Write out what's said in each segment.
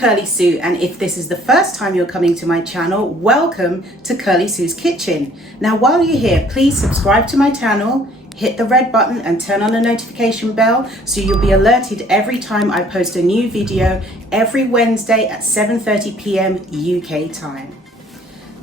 Curly Sue, and if this is the first time you're coming to my channel, welcome to Curly Sue's Kitchen. Now while you're here, please subscribe to my channel, hit the red button and turn on the notification bell so you'll be alerted every time I post a new video every Wednesday at 7:30 p.m. UK time.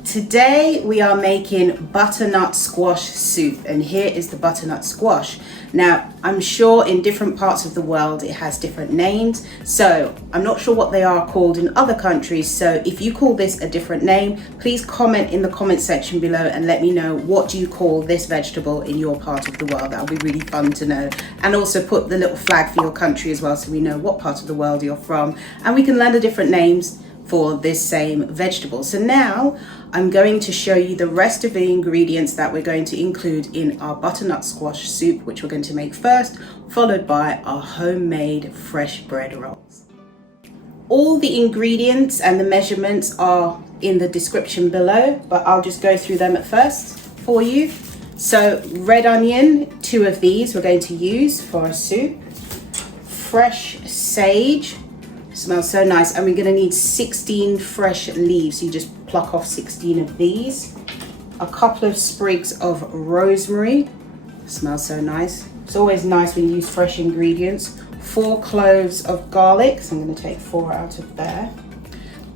Today we are making butternut squash soup, and here is the butternut squash. Now I'm sure in different parts of the world it has different names, so I'm not sure what they are called in other countries. So if you call this a different name, please comment in the comment section below and let me know what do you call this vegetable in your part of the world. That would be really fun to know. And also put the little flag for your country as well, so we know what part of the world you're from and we can learn the different names for this same vegetable. So now I'm going to show you the rest of the ingredients that we're going to include in our butternut squash soup, which we're going to make first, followed by our homemade fresh bread rolls. All the ingredients and the measurements are in the description below, but I'll just go through them at first for you. So red onion, 2 of these we're going to use for our soup. Fresh sage, smells so nice, and we're going to need 16 fresh leaves. You just pluck off 16 of these. A couple of sprigs of rosemary, smells so nice. It's always nice when you use fresh ingredients. 4 cloves of garlic, so I'm going to take 4 out of there.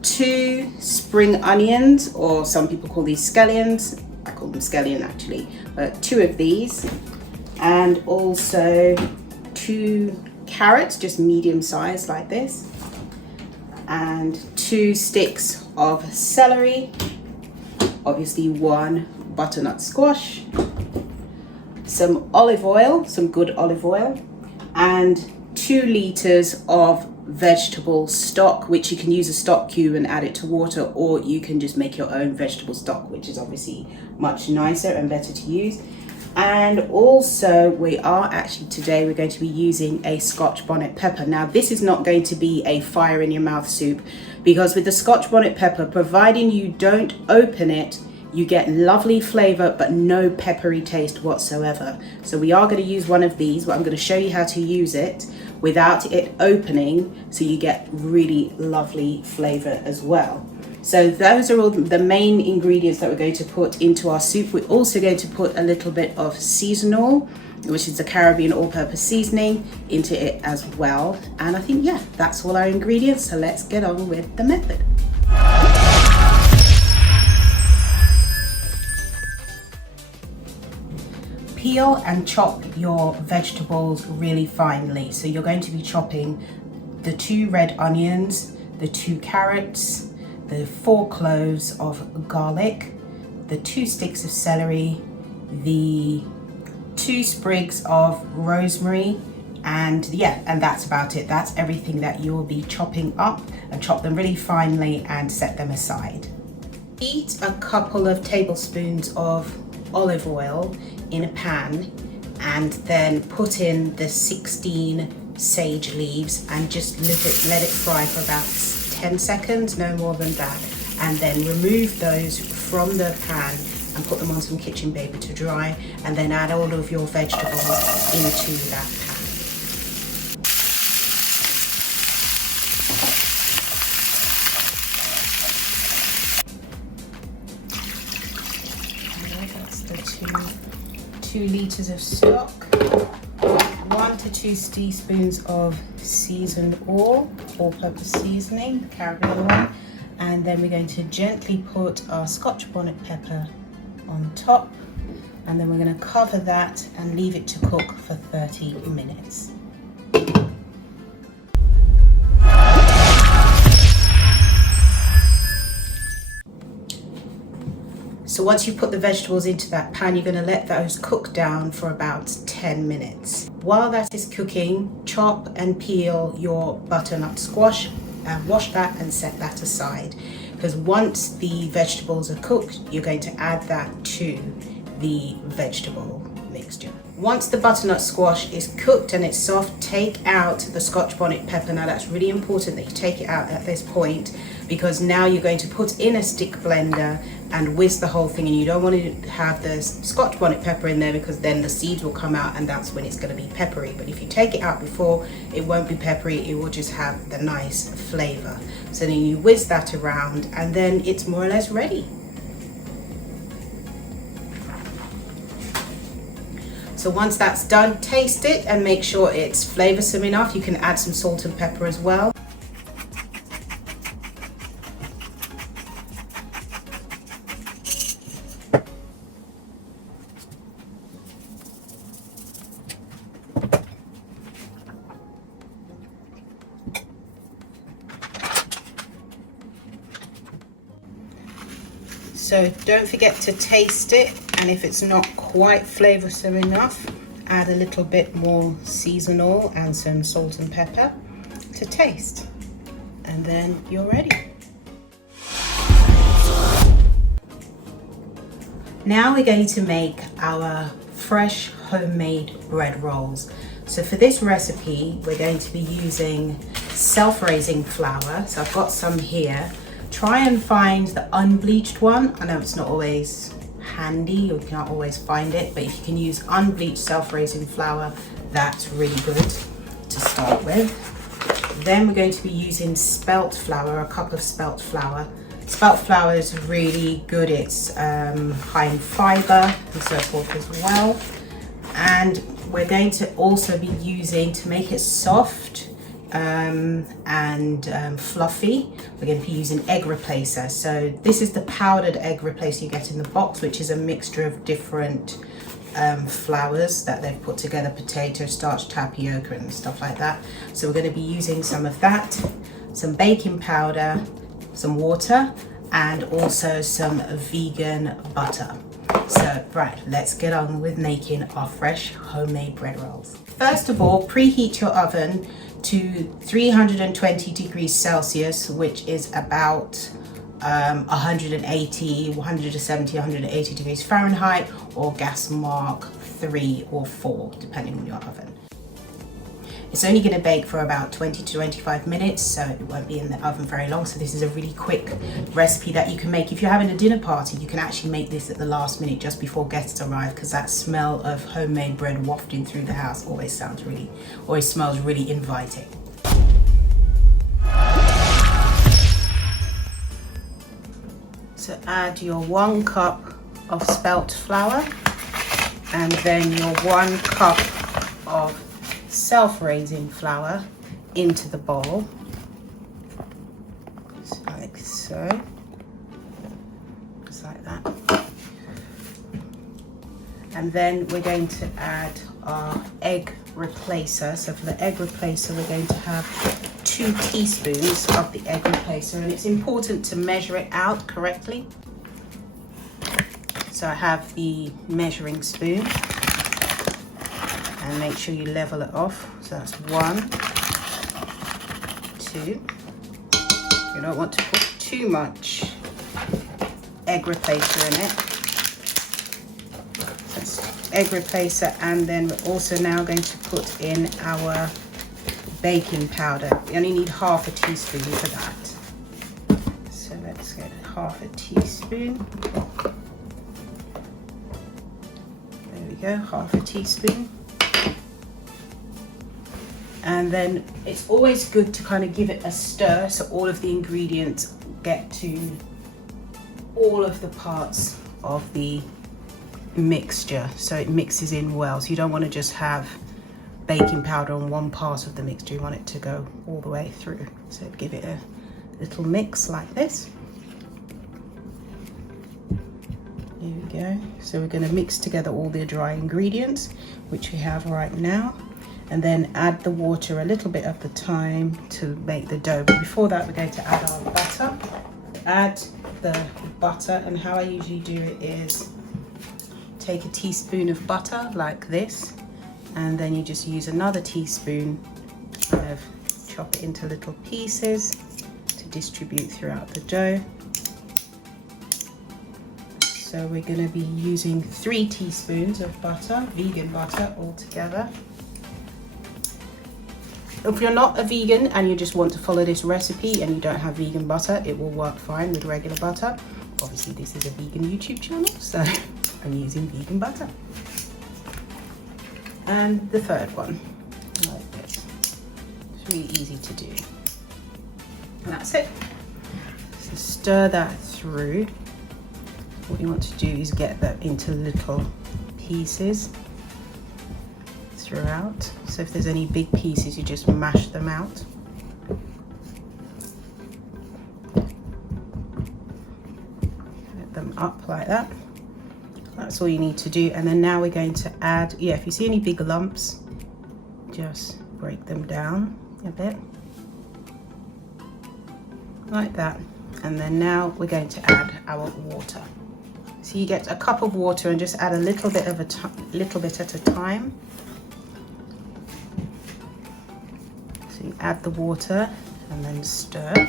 2 spring onions, or some people call these scallions. I call them scallion actually, but 2 of these, and also 2 carrots, just medium size like this, and 2 sticks of celery, obviously 1 butternut squash, some olive oil, some good olive oil, and 2 liters of vegetable stock, which you can use a stock cube and add it to water, or you can just make your own vegetable stock, which is obviously much nicer and better to use. And also we're going to be using a Scotch bonnet pepper. Now this is not going to be a fire in your mouth soup, because with the Scotch bonnet pepper, providing you don't open it, you get lovely flavor but no peppery taste whatsoever. So we are going to use one of these, but I'm going to show you how to use it without it opening, so you get really lovely flavor as well. So those are all the main ingredients that we're going to put into our soup. We're also going to put a little bit of seasonal, which is a Caribbean all-purpose seasoning, into it as well. And I think, yeah, that's all our ingredients. So let's get on with the method. Peel and chop your vegetables really finely. So you're going to be chopping the 2 red onions, the 2 carrots, the 4 cloves of garlic, the 2 sticks of celery, the 2 sprigs of rosemary, and that's about it. That's everything that you'll be chopping up, and chop them really finely and set them aside. Heat a couple of tablespoons of olive oil in a pan, and then put in the 16 sage leaves and just let it fry for about 10 seconds, no more than that, and then remove those from the pan and put them on some kitchen paper to dry, and then add all of your vegetables into that pan. That's the 2 liters of stock, 1 to 2 teaspoons of seasoned oil, all-purpose seasoning, Caribbean one, and then we're going to gently put our Scotch bonnet pepper on top, and then we're going to cover that and leave it to cook for 30 minutes. So once you put the vegetables into that pan, you're going to let those cook down for about 10 minutes. While that is cooking, chop and peel your butternut squash and wash that and set that aside. Because once the vegetables are cooked, you're going to add that to the vegetable mixture. Once the butternut squash is cooked and it's soft, take out the Scotch bonnet pepper. Now that's really important that you take it out at this point, because now you're going to put in a stick blender and whisk the whole thing, and you don't want to have the Scotch bonnet pepper in there because then the seeds will come out and that's when it's going to be peppery. But if you take it out before, it won't be peppery, it will just have the nice flavor. So then you whisk that around and then it's more or less ready. So once that's done, taste it and make sure it's flavorsome enough. You can add some salt and pepper as well. So don't forget to taste it, and if it's not quite flavorsome enough, add a little bit more seasonal and some salt and pepper to taste, and then you're ready. Now we're going to make our fresh homemade bread rolls. So for this recipe, we're going to be using self-raising flour. So I've got some here. Try and find the unbleached one. I know it's not always handy, or you can't always find it, but if you can use unbleached self-raising flour, that's really good to start with. Then we're going to be using spelt flour, a cup of spelt flour. Spelt flour is really good, it's high in fiber and so forth as well. And we're going to also be using, to make it soft and fluffy, we're going to be using egg replacer. So this is the powdered egg replacer you get in the box, which is a mixture of different flours that they've put together, potato starch, tapioca and stuff like that. So we're going to be using some of that, some baking powder, some water, and also some vegan butter. So right, let's get on with making our fresh homemade bread rolls. First of all, preheat your oven to 320 degrees Celsius, which is about 170, 180 degrees Fahrenheit, or gas mark 3 or 4, depending on your oven. It's only going to bake for about 20 to 25 minutes, so it won't be in the oven very long. So this is a really quick recipe that you can make. If you're having a dinner party, you can actually make this at the last minute just before guests arrive, because that smell of homemade bread wafting through the house always smells really inviting. So add your 1 cup of spelt flour and then your 1 cup of self-raising flour into the bowl, just like so, just like that. And then we're going to add our egg replacer. So for the egg replacer, we're going to have 2 teaspoons of the egg replacer, and it's important to measure it out correctly. So I have the measuring spoon, and make sure you level it off. So that's 1, 2. You don't want to put too much egg replacer in it. So that's egg replacer, and then we're also now going to put in our baking powder. We only need half a teaspoon for that. So let's get half a teaspoon. There we go, half a teaspoon. And then it's always good to kind of give it a stir so all of the ingredients get to all of the parts of the mixture, so it mixes in well. So you don't want to just have baking powder on one part of the mixture, you want it to go all the way through. So give it a little mix like this. Here we go. So we're going to mix together all the dry ingredients, which we have right now, and then add the water a little bit at a time to make the dough. But before that, we're going to add our butter. Add the butter, and how I usually do it is take a teaspoon of butter like this, and then you just use another teaspoon, kind of chop it into little pieces to distribute throughout the dough. So we're going to be using 3 teaspoons of butter, vegan butter altogether. if you're not a vegan and you just want to follow this recipe and you don't have vegan butter, it will work fine with regular butter. Obviously this is a vegan YouTube channel, so I'm using vegan butter. And the third one, like this. It's really easy to do. And that's it. So stir that through. What you want to do is get that into little pieces throughout. So if there's any big pieces, you just mash them out. Get them up like that. That's all you need to do. And then now we're going to add, if you see any big lumps, just break them down a bit like that. And then now we're going to add our water. So you get a cup of water and just add a little bit at a time. So you add the water and then stir.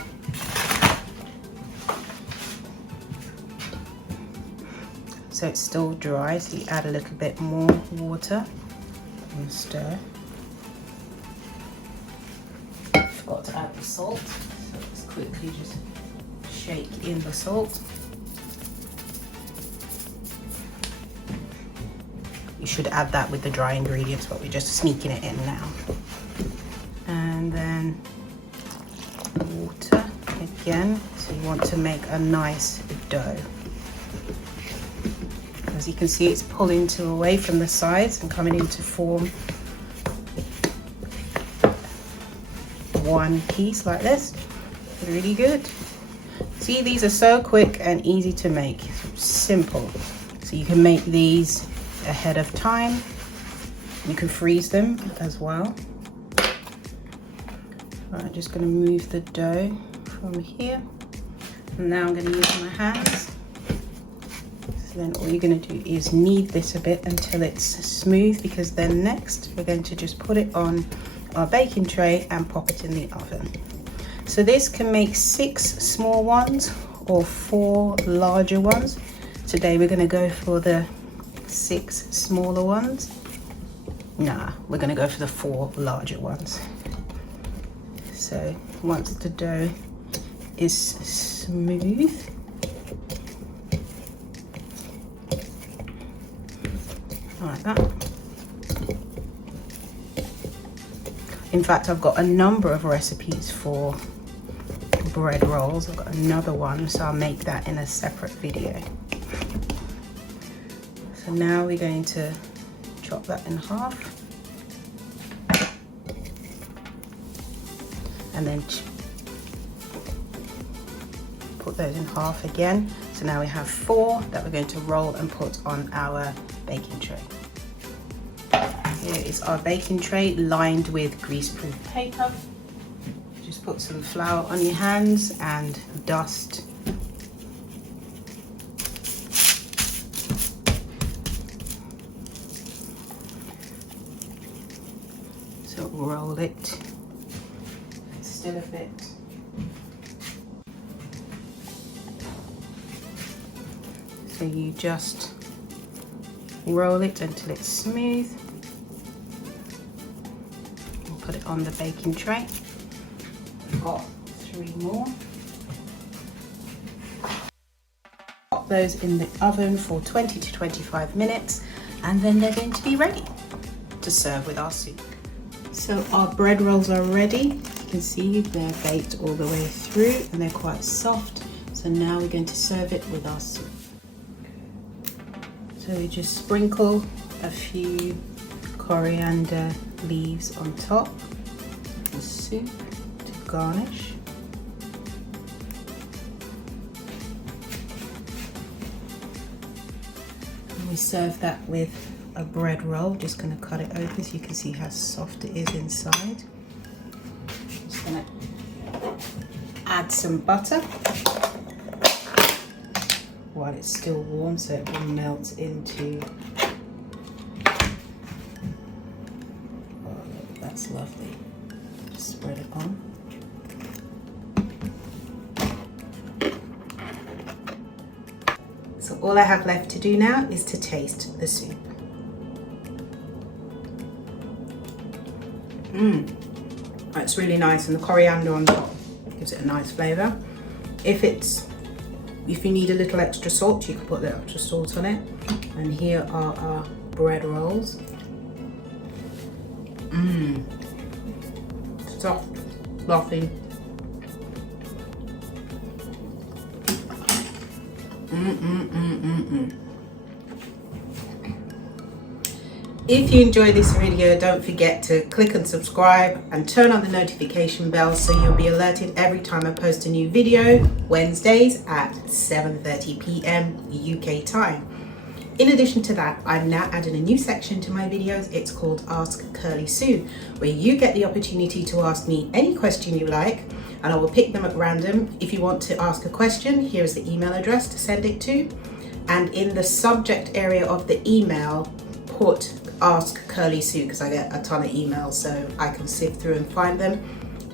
So it's still dry, so you add a little bit more water and stir. Forgot to add the salt, so let's quickly just shake in the salt. You should add that with the dry ingredients, but we're just sneaking it in now. And then water again, so you want to make a nice dough. As you can see, it's pulling away from the sides and coming into form one piece like this. Really good. See, these are so quick and easy to make. Simple. So you can make these ahead of time. You can freeze them as well. Right, just going to move the dough from here. And now I'm going to use my hands. So then all you're going to do is knead this a bit until it's smooth, because then next we're going to just put it on our baking tray and pop it in the oven. So this can make 6 small ones or 4 larger ones. Today we're going to go for the 6 smaller ones. Nah, we're going to go for the 4 larger ones. So once the dough is smooth, like that. In fact, I've got a number of recipes for bread rolls. I've got another one, so I'll make that in a separate video. So now we're going to chop that in half. And then put those in half again. So now we have 4 that we're going to roll and put on our baking tray. Here is our baking tray lined with greaseproof paper. Just put some flour on your hands and dust. So roll it. Still a bit. So you just roll it until it's smooth. And put it on the baking tray. We've got 3 more. Pop those in the oven for 20 to 25 minutes, and then they're going to be ready to serve with our soup. So our bread rolls are ready. You can see they're baked all the way through and they're quite soft. So now we're going to serve it with our soup. So we just sprinkle a few coriander leaves on top of the soup to garnish. And we serve that with a bread roll. Just going to cut it open so you can see how soft it is inside. Just going to add some butter while it's still warm so it will melt into. Oh, that's lovely. Just spread it on. So all I have left to do now is to taste the soup. It's really nice, and the coriander on top gives it a nice flavour. If you need a little extra salt, you can put a little extra salt on it. And here are our bread rolls. Soft, fluffy. If you enjoyed this video, don't forget to click and subscribe and turn on the notification bell so you'll be alerted every time I post a new video, Wednesdays at 7:30 p.m. UK time. In addition to that, I've now added a new section to my videos. It's called Ask Curly Sue, where you get the opportunity to ask me any question you like, and I will pick them at random. If you want to ask a question, here is the email address to send it to. And in the subject area of the email, put Ask Curly Sue, because I get a ton of emails, so I can sift through and find them.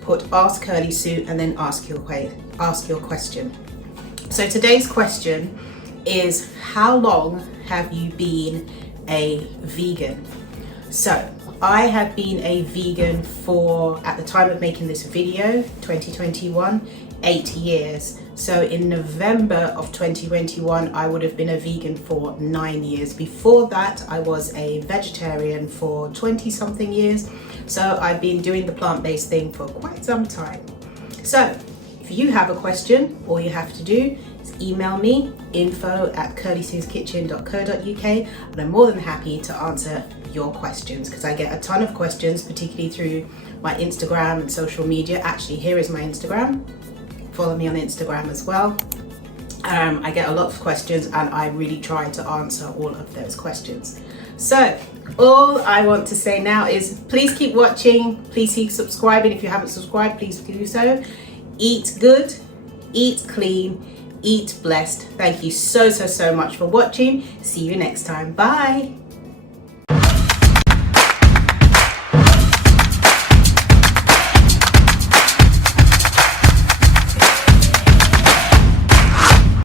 Put Ask Curly Sue and then ask your question. So today's question is, how long have you been a vegan? So I have been a vegan for, at the time of making this video, 2021, 8 years. So in November of 2021, I would have been a vegan for 9 years. Before that, I was a vegetarian for 20 something years. So I've been doing the plant-based thing for quite some time. So if you have a question, all you have to do is email me, info@curlysueskitchen.co.uk, and I'm more than happy to answer your questions, because I get a ton of questions, particularly through my Instagram and social media. Actually, here is my Instagram. Follow me on Instagram as well. I get a lot of questions, and I really try to answer all of those questions. So all I want to say now is, please keep watching, please keep subscribing. If you haven't subscribed, please do so. Eat good, eat clean, eat blessed. Thank you so much for watching. See you next time. Bye.